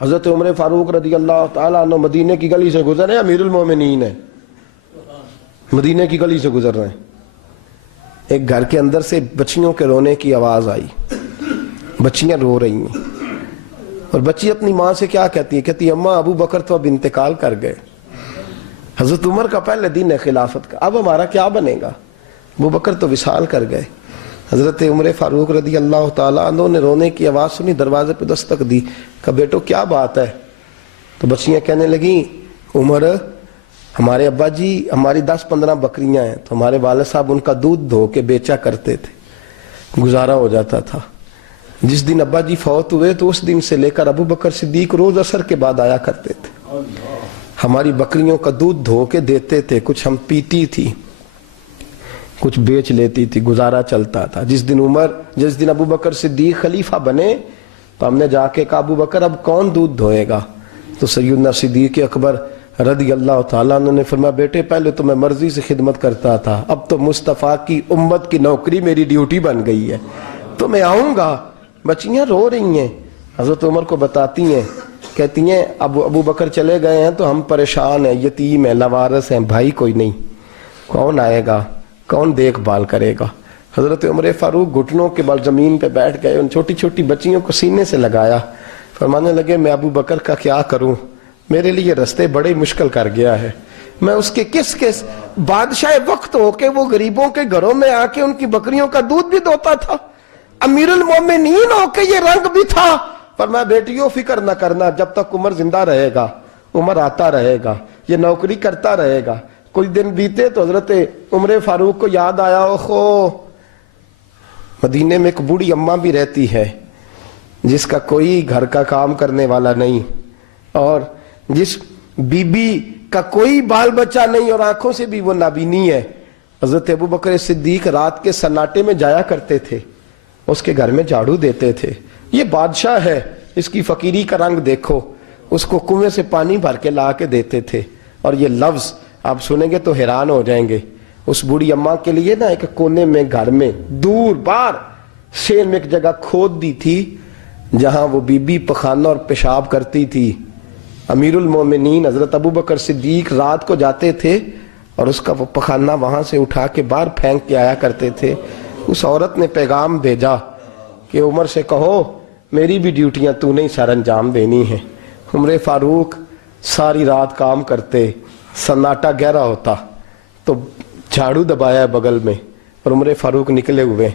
حضرت عمر فاروق رضی اللہ تعالیٰ عنہ مدینے کی گلی سے گزر رہے ہیں، امیر المومنین ہے، مدینے کی گلی سے گزر رہے ہیں، ایک گھر کے اندر سے بچیوں کے رونے کی آواز آئی، بچیاں رو رہی ہیں، اور بچی اپنی ماں سے کیا کہتی ہے؟ کہتی ہے اماں ابو بکر تو اب انتقال کر گئے، حضرت عمر کا پہلے دن ہے خلافت کا، اب ہمارا کیا بنے گا؟ ابو بکر تو وصال کر گئے۔ حضرت عمر فاروق رضی اللہ تعالیٰ عنہ نے رونے کی آواز سنی، دروازے پہ دستک دی، کہا بیٹو کیا بات ہے؟ تو بچیاں کہنے لگیں عمر ہمارے ابا جی ہماری 10-15 بکریاں ہیں، تو ہمارے والد صاحب ان کا دودھ دھو کے بیچا کرتے تھے، گزارا ہو جاتا تھا۔ جس دن ابا جی فوت ہوئے تو اس دن سے لے کر ابو بکر صدیق روز عصر کے بعد آیا کرتے تھے، ہماری بکریوں کا دودھ دھو کے دیتے تھے، کچھ ہم پیتی تھی، کچھ بیچ لیتی تھی، گزارا چلتا تھا۔ جس دن ابو بکر صدیق خلیفہ بنے تو ہم نے جا کے کہا ابو بکر اب کون دودھ دھوئے گا؟ تو سیدنا صدیق اکبر رضی اللہ تعالیٰ عنہ نے فرمایا بیٹے پہلے تو میں مرضی سے خدمت کرتا تھا، اب تو مصطفیٰ کی امت کی نوکری میری ڈیوٹی بن گئی ہے، تو میں آؤں گا۔ بچیاں رو رہی ہیں، حضرت عمر کو بتاتی ہیں، کہتی ہیں ابو بکر چلے گئے ہیں تو ہم پریشان ہیں، یتیم ہیں، لاوارث ہیں، بھائی کوئی نہیں، کون آئے گا، کون دیکھ بھال کرے گا؟ حضرت عمر فاروق گھٹنوں کے بل زمین پہ بیٹھ گئے، ان چھوٹی چھوٹی بچیوں کو سینے سے لگایا، فرمانے لگے میں ابو بکر کا کیا کروں، میرے لیے رستے بڑے مشکل کر گیا ہے، میں اس کے کس بادشاہ وقت ہو کے وہ غریبوں کے گھروں میں آ کے ان کی بکریوں کا دودھ بھی دوتا تھا، امیر المومنین ہو کے یہ رنگ بھی تھا۔ فرمایا بیٹیوں فکر نہ کرنا، جب تک عمر زندہ رہے گا، عمر آتا رہے گا، یہ نوکری کرتا رہے گا۔ کچھ دن بیتے تو حضرت عمر فاروق کو یاد آیا اوہو مدینے میں ایک بوڑھی اماں بھی رہتی ہے جس کا کوئی گھر کا کام کرنے والا نہیں، اور جس بی بی کا کوئی بال بچہ نہیں، اور آنکھوں سے بھی وہ نابینی ہے۔ حضرت ابو بکر صدیق رات کے سناٹے میں جایا کرتے تھے، اس کے گھر میں جھاڑو دیتے تھے، یہ بادشاہ ہے، اس کی فقیری کا رنگ دیکھو، اس کو کنویں سے پانی بھر کے لا کے دیتے تھے۔ اور یہ لفظ آپ سنیں گے تو حیران ہو جائیں گے، اس بوڑھی اماں کے لیے نا ایک کونے میں گھر میں دور بار شیر میں ایک جگہ کھود دی تھی جہاں وہ بی بی پخانہ اور پیشاب کرتی تھی۔ امیر المومنین حضرت ابو بکر صدیق رات کو جاتے تھے اور اس کا وہ پخانہ وہاں سے اٹھا کے باہر پھینک کے آیا کرتے تھے۔ اس عورت نے پیغام بھیجا کہ عمر سے کہو میری بھی ڈیوٹیاں تو نہیں سر انجام دینی ہیں۔ عمر فاروق ساری رات کام کرتے، سناٹا گہرا ہوتا تو جھاڑو دبایا ہے بغل میں، اور عمر فاروق نکلے ہوئے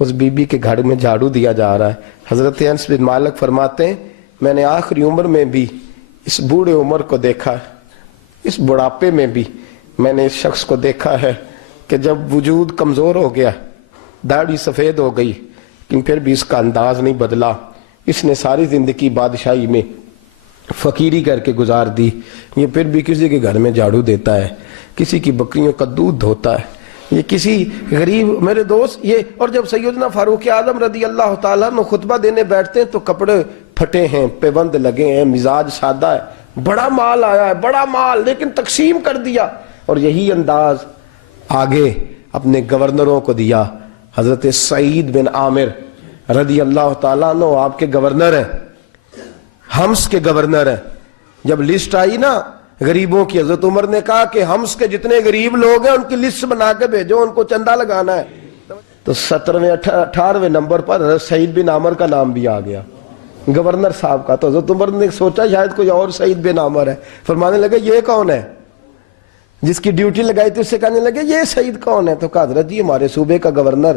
اس بی بی کے گھر میں جھاڑو دیا جا رہا ہے۔ حضرت انس بن مالک فرماتے ہیں میں نے آخری عمر میں بھی اس بوڑھے عمر کو دیکھا ہے، اس بڑھاپے میں بھی میں نے اس شخص کو دیکھا ہے کہ جب وجود کمزور ہو گیا، داڑھی سفید ہو گئی، لیکن پھر بھی اس کا انداز نہیں بدلا، اس نے ساری زندگی بادشاہی میں فقیری کر کے گزار دی، یہ پھر بھی کسی کے گھر میں جھاڑو دیتا ہے، کسی کی بکریوں کا دودھ دھوتا ہے، یہ کسی غریب میرے دوست یہ۔ اور جب سیدنا فاروق اعظم رضی اللہ تعالیٰ عنہ خطبہ دینے بیٹھتے ہیں تو کپڑے پھٹے ہیں، پیبند لگے ہیں، مزاج سادہ ہے، بڑا مال آیا ہے، بڑا مال، لیکن تقسیم کر دیا، اور یہی انداز آگے اپنے گورنروں کو دیا۔ حضرت سعید بن عامر رضی اللہ تعالیٰ عنہ آپ کے گورنر ہیں، حمص کے گورنر ہیں۔ جب لسٹ آئی نا غریبوں کی، حضرت عمر نے کہا کہ حمص کے جتنے غریب لوگ ہیں ان کی لسٹ بنا کے بھیجو، ان کو چندہ لگانا ہے۔ تو 17ویں 18ویں نمبر پر حضرت سعید بن عامر کا نام بھی آ گیا، گورنر صاحب کا۔ تو حضرت عمر نے سوچا شاید کوئی اور سعید بن عامر ہے، فرمانے لگے یہ کون ہے؟ جس کی ڈیوٹی لگائی تھی اس سے کہنے لگے یہ سعید کون ہے؟ تو کہا حضرت جی ہمارے صوبے کا گورنر۔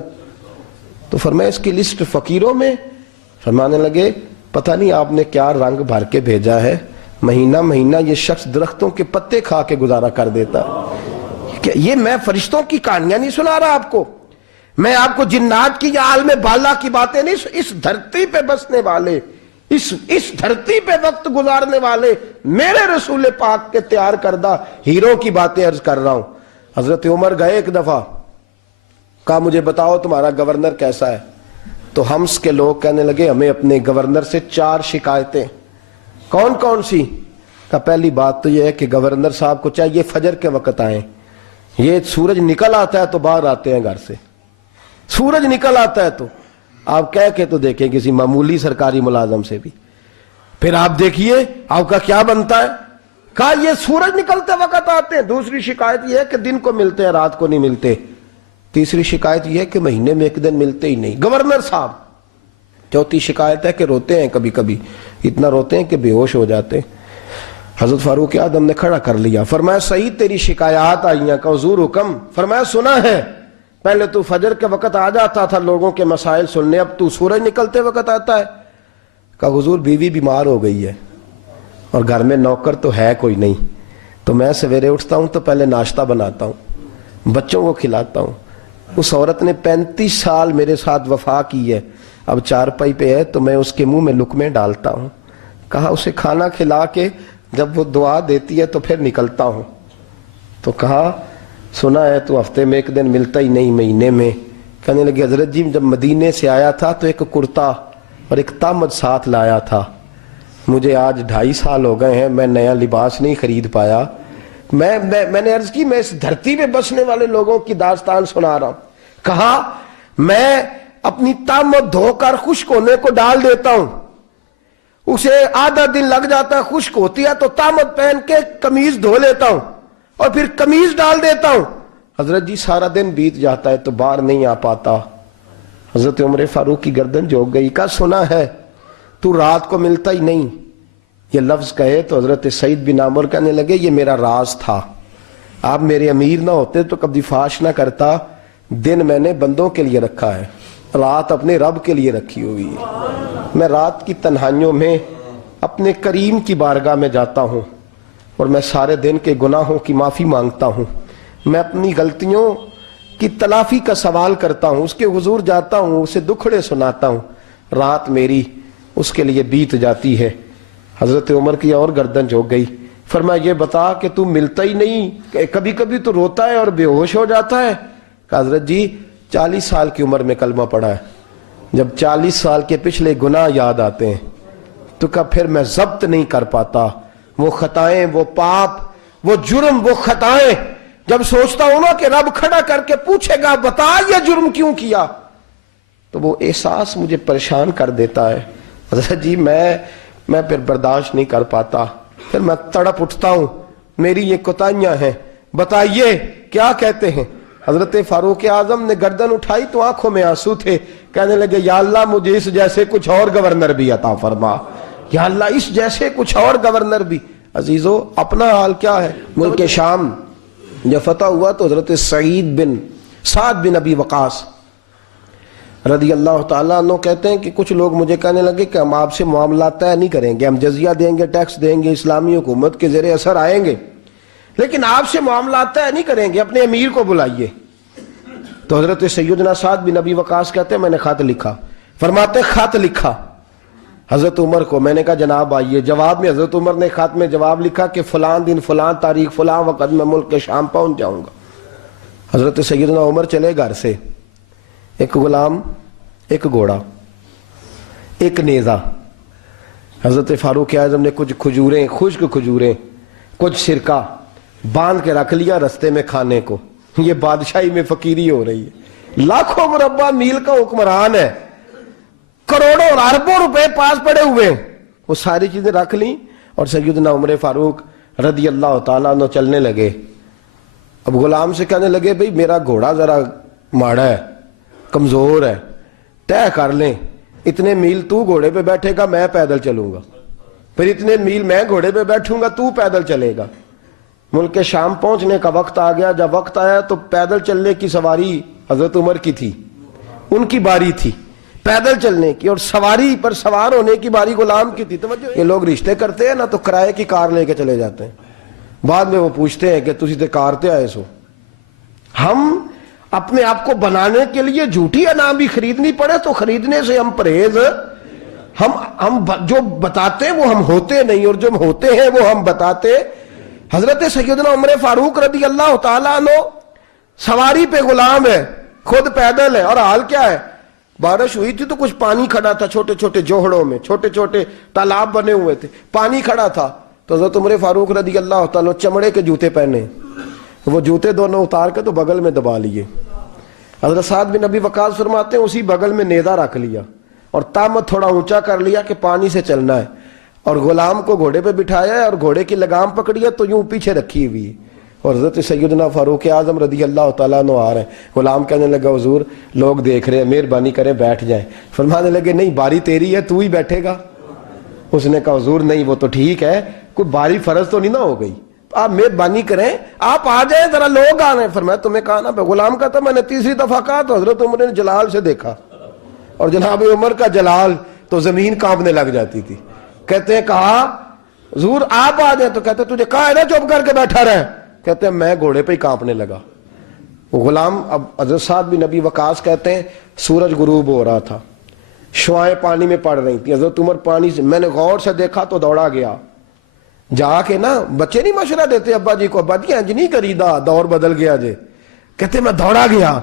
تو فرمایا اس کی لسٹ فقیروں میں؟ فرمانے لگے پتہ نہیں آپ نے کیا رنگ بھر کے بھیجا ہے، مہینہ مہینہ یہ شخص درختوں کے پتے کھا کے گزارا کر دیتا۔ یہ میں فرشتوں کی کہانیاں نہیں سنا رہا آپ کو، میں آپ کو جنات کی یا عالم بالا کی باتیں نہیں، اس دھرتی پہ بسنے والے، اس دھرتی پہ وقت گزارنے والے میرے رسول پاک کے تیار کردہ ہیرو کی باتیں عرض کر رہا ہوں۔ حضرت عمر گئے ایک دفعہ، کہا مجھے بتاؤ تمہارا گورنر کیسا ہے؟ تو حمص کے لوگ کہنے لگے ہمیں اپنے گورنر سے 4 شکایتیں۔ کون کون سی؟ کہا پہلی بات تو یہ ہے کہ گورنر صاحب کو چاہیے فجر کے وقت آئیں، یہ سورج نکل آتا ہے تو باہر آتے ہیں گھر سے، سورج نکل آتا ہے تو آپ کہہ کے تو دیکھیں کسی معمولی سرکاری ملازم سے بھی۔ پھر آپ دیکھیے آپ کا کیا بنتا ہے. کہا یہ سورج نکلتے وقت آتے ہیں. دوسری شکایت یہ ہے کہ دن کو ملتے ہیں رات کو نہیں ملتے. تیسری شکایت یہ ہے کہ مہینے میں ایک دن ملتے ہی نہیں گورنر صاحب. چوتھی شکایت ہے کہ روتے ہیں کبھی کبھی, اتنا روتے ہیں کہ بے ہوش ہو جاتے ہیں. حضرت فاروق اعظم نے کھڑا کر لیا, فرمایا سعید تیری شکایات آئی ہیں. کہ حضور حکم. فرمایا سنا ہے, پہلے تو فجر کے وقت آ جاتا تھا لوگوں کے مسائل سننے, اب تو سورج نکلتے وقت آتا ہے. کہا حضور بیوی بیمار ہو گئی ہے اور گھر میں نوکر تو ہے کوئی نہیں, تو میں سویرے اٹھتا ہوں تو پہلے ناشتہ بناتا ہوں, بچوں کو کھلاتا ہوں. اس عورت نے 35 سال میرے ساتھ وفا کی ہے, اب چارپائی پہ ہے تو میں اس کے منہ میں لقمے ڈالتا ہوں. کہا اسے کھانا کھلا کے جب وہ دعا دیتی ہے تو پھر نکلتا ہوں. تو کہا سنا ہے تو ہفتے میں ایک دن ملتا ہی نہیں مہینے میں. کہنے لگے حضرت جی جب مدینے سے آیا تھا تو ایک کرتا اور ایک تامد ساتھ لایا تھا, مجھے آج 2.5 سال ہو گئے ہیں, میں نیا لباس نہیں خرید پایا. میں نے عرض کی میں اس دھرتی پہ بسنے والے لوگوں کی داستان سنا رہا ہوں. کہا میں اپنی تامد دھو کر خشک ہونے کو ڈال دیتا ہوں, اسے آدھا دن لگ جاتا ہے, خشک ہوتی ہے تو تامد پہن کے قمیض دھو لیتا ہوں اور پھر قمیض ڈال دیتا ہوں. حضرت جی سارا دن بیت جاتا ہے تو باہر نہیں آ پاتا. حضرت عمر فاروق کی گردن جھک گئی. کہا سنا ہے تو رات کو ملتا ہی نہیں. یہ لفظ کہے تو حضرت سعید بن عامر کہنے لگے یہ میرا راز تھا, آپ میرے امیر نہ ہوتے تو کبھی فاش نہ کرتا. دن میں نے بندوں کے لیے رکھا ہے, رات اپنے رب کے لیے رکھی ہوئی ہے. میں رات کی تنہائیوں میں اپنے کریم کی بارگاہ میں جاتا ہوں اور میں سارے دن کے گناہوں کی معافی مانگتا ہوں. میں اپنی غلطیوں کی تلافی کا سوال کرتا ہوں, اس کے حضور جاتا ہوں, اسے دکھڑے سناتا ہوں. رات میری اس کے لیے بیت جاتی ہے. حضرت عمر کی اور گردن جھک گئی. فرمایا یہ بتا کہ تو ملتا ہی نہیں, کبھی کبھی تو روتا ہے اور بے ہوش ہو جاتا ہے. کہ حضرت جی 40 سال کی عمر میں کلمہ پڑھا ہے, جب 40 سال کے پچھلے گناہ یاد آتے ہیں تو کہا پھر میں ضبط نہیں کر پاتا. وہ خطائیں, وہ پاپ, وہ جرم, وہ خطائیں جب سوچتا ہوں نا کہ رب کھڑا کر کے پوچھے گا بتا یہ جرم کیوں کیا, تو وہ احساس مجھے پریشان کر دیتا ہے. حضرت جی میں پھر برداشت نہیں کر پاتا, پھر میں تڑپ اٹھتا ہوں, میری یہ کوتاہیاں ہیں, بتائیے کیا کہتے ہیں. حضرت فاروق اعظم نے گردن اٹھائی تو آنکھوں میں آنسو تھے. کہنے لگے یا اللہ مجھے اس جیسے کچھ اور گورنر بھی عطا فرما, یا اللہ اس جیسے کچھ اور گورنر بھی. عزیزو اپنا حال کیا ہے. ملک شام جب فتح ہوا تو حضرت سعد بن ابی وقاص رضی اللہ تعالیٰ عنہ کہتے ہیں کہ کچھ لوگ مجھے کہنے لگے کہ ہم آپ سے معاملات طے نہیں کریں گے, ہم جزیہ دیں گے, ٹیکس دیں گے, اسلامی حکومت کے زیر اثر آئیں گے, لیکن آپ سے معاملات طے نہیں کریں گے, اپنے امیر کو بلائیے. تو حضرت سیدنا سعد بن ابی وقاص کہتے ہیں میں نے خط لکھا. فرماتے خط لکھا حضرت عمر کو. میں نے کہا جناب آئیے. جواب میں حضرت عمر نے خط میں جواب لکھا کہ فلان دن فلان تاریخ فلان وقت میں ملک کے شام پہنچ جاؤں گا. حضرت سیدنا عمر چلے گھر سے, ایک غلام, ایک گھوڑا, ایک نیزہ. حضرت فاروق اعظم نے کچھ کھجوریں, خشک کھجوریں, کچھ سرکہ باندھ کے رکھ لیا رستے میں کھانے کو. یہ بادشاہی میں فقیری ہو رہی ہے. لاکھوں مربع میل کا حکمران ہے, کروڑوں اور اربوں روپے پاس پڑے ہوئے, وہ ساری چیزیں رکھ لیں اور سیدنا عمر فاروق رضی اللہ تعالیٰ عنہ چلنے لگے. اب غلام سے کہنے لگے بھئی میرا گھوڑا ذرا ماڑا ہے, کمزور ہے, طے کر لیں اتنے میل تو گھوڑے پہ بیٹھے گا, میں پیدل چلوں گا, پھر اتنے میل میں گھوڑے پہ بیٹھوں گا, تو پیدل چلے گا. ملک شام پہنچنے کا وقت آ گیا. جب وقت آیا تو پیدل چلنے کی سواری حضرت عمر کی تھی, ان کی باری تھی پیدل چلنے کی, اور سواری پر سوار ہونے کی باری غلام کی تھی. توجہ, یہ لوگ رشتے کرتے ہیں نا تو کرائے کی کار لے کے چلے جاتے ہیں, بعد میں وہ پوچھتے ہیں کہ تسی تے کار تے آئے سو. ہم اپنے آپ کو بنانے کے لیے جھوٹی انعام بھی خریدنی پڑے تو خریدنے سے ہم پرہیز, ہم جو بتاتے وہ ہم ہوتے نہیں, اور جو ہم ہوتے ہیں وہ ہم بتاتے. حضرت سیدنا عمر فاروق رضی اللہ تعالیٰ عنہ سواری پہ غلام ہے, خود پیدل ہے, اور حال کیا ہے, بارش ہوئی تھی تو کچھ پانی کھڑا تھا, چھوٹے چھوٹے جوہڑوں میں چھوٹے چھوٹے تالاب بنے ہوئے تھے, پانی کھڑا تھا. تو حضرت عمر فاروق رضی اللہ تعالیٰ چمڑے کے جوتے پہنے, وہ جوتے دونوں اتار کے تو بغل میں دبا لیے. حضرت سعد بن ابی وقاص فرماتے ہیں اسی بغل میں نیزہ رکھ لیا اور تامت تھوڑا اونچا کر لیا کہ پانی سے چلنا ہے. اور غلام کو گھوڑے پہ بٹھایا ہے اور گھوڑے کی لگام پکڑی ہے تو یوں پیچھے رکھی ہوئی ہے، اور حضرت سیدنا فاروق اعظم رضی اللہ تعالیٰ عنہ آ رہے ہیں۔ غلام کہنے لگا حضور لوگ دیکھ رہے ہیں، مہربانی کریں بیٹھ جائیں۔ فرمانے لگے نہیں، باری تیری ہے، تو ہی بیٹھے گا۔ اس نے کہا حضور نہیں، وہ تو ٹھیک ہے، کوئی باری فرض تو نہیں نہ ہو گئی، آپ مہربانی کریں آپ آ جائیں، ذرا لوگ آ رہے ہیں۔ فرمایا تمہیں کہا نا، غلام کہتا میں نے تیسری دفعہ کہا تو حضرت عمر نے جلال سے دیکھا، اور جناب عمر کا جلال تو زمین کانپنے لگ جاتی تھی۔ کہتے ہیں کہا حضور آپ آ جائیں، تو کہتے تجھے کہا ہے نا چپ کر کے بیٹھا رہے، کہتے ہیں میں گھوڑے پہ ہی کانپنے لگا۔ غلام اب حضرت سعد بن ابی وقاص کہتے ہیں سورج غروب ہو رہا تھا، شعائیں پانی میں پڑ رہی تھی، حضرت عمر پانی سے، میں نے غور سے دیکھا تو دوڑا گیا، جا کے نا بچے نہیں مشورہ دیتے ابا جی کو، ابا جی انج نہیں کری دا، دور بدل گیا جے، کہتے میں دوڑا گیا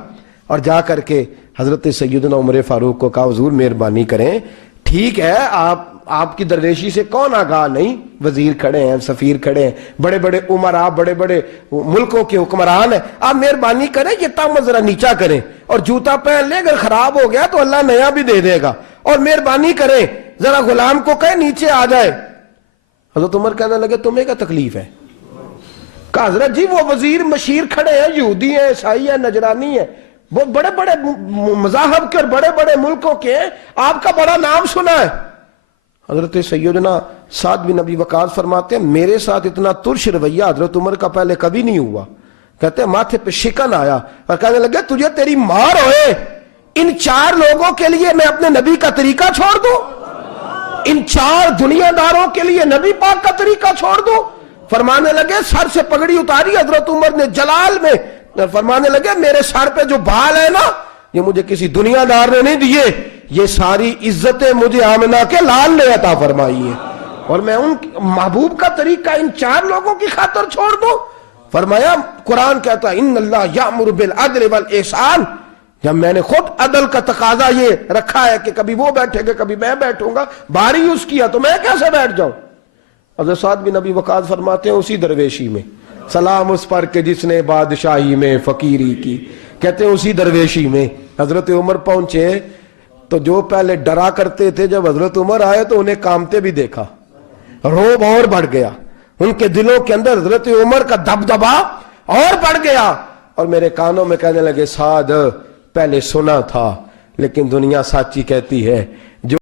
اور جا کر کے حضرت سیدنا عمر فاروق کو کہا حضور مہربانی کریں، ٹھیک ہے آپ کی درویشی سے کون آگاہ نہیں، وزیر کھڑے ہیں، سفیر کھڑے ہیں، بڑے بڑے عمرا، بڑے بڑے ملکوں کے حکمران ہیں، آپ مہربانی کریں یہ تامن ذرا نیچا کریں، اور جوتا پہن لے، اگر خراب ہو گیا تو اللہ نیا بھی دے دے گا، اور مہربانی کریں ذرا غلام کو کہیں نیچے آ جائے۔ حضرت عمر کہنے لگے تمہیں کیا تکلیف ہے؟ کہا حضرت جی وہ وزیر مشیر کھڑے ہیں، یہودی ہیں، عیسائی ہیں، نجرانی ہیں، وہ بڑے بڑے مذاہب کے اور بڑے بڑے ملکوں کے ہیں، آپ کا بڑا نام سنا ہے۔ حضرت سیدنا سعد بن ابی وقاص فرماتے ہیں میرے ساتھ اتنا ترش رویہ حضرت عمر کا پہلے کبھی نہیں ہوا، کہتے ہیں ماتھے پہ شکن آیا اور کہنے لگے تجھے تیری مار ہوئے، ان 4 لوگوں کے لیے میں اپنے نبی کا طریقہ چھوڑ دوں، ان 4 دنیا داروں کے لیے نبی پاک کا طریقہ چھوڑ دوں؟ فرمانے لگے سر سے پگڑی اتاری حضرت عمر نے جلال میں، فرمانے لگے میرے سر پہ جو بال ہے نا یہ مجھے کسی دنیا دار نے نہیں دیے، یہ ساری عزتیں مجھے آمنہ کے لال نے عطا فرمائی ہے، اور میں ان محبوب کا طریقہ ان 4 لوگوں کی خاطر چھوڑ دوں؟ فرمایا قرآن کہتا ہے ان اللہ یأمر بالعدل والاحسان، جب میں نے خود عدل کا تقاضا یہ رکھا ہے کہ کبھی وہ بیٹھے گا کبھی میں بیٹھوں گا، باری یوز کیا تو میں کیسے بیٹھ جاؤں؟ حضرت سعد بن ابی وقاص فرماتے ہیں اسی درویشی میں سلام اس پر کہ جس نے بادشاہی میں فقیری کی، کہتے ہیں اسی درویشی میں حضرت عمر پہنچے تو جو پہلے ڈرا کرتے تھے جب حضرت عمر آئے تو انہیں کامتے بھی دیکھا، روب اور بڑھ گیا، ان کے دلوں کے اندر حضرت عمر کا دبدبا اور بڑھ گیا، اور میرے کانوں میں کہنے لگے سعد پہلے سنا تھا لیکن دنیا سچی کہتی ہے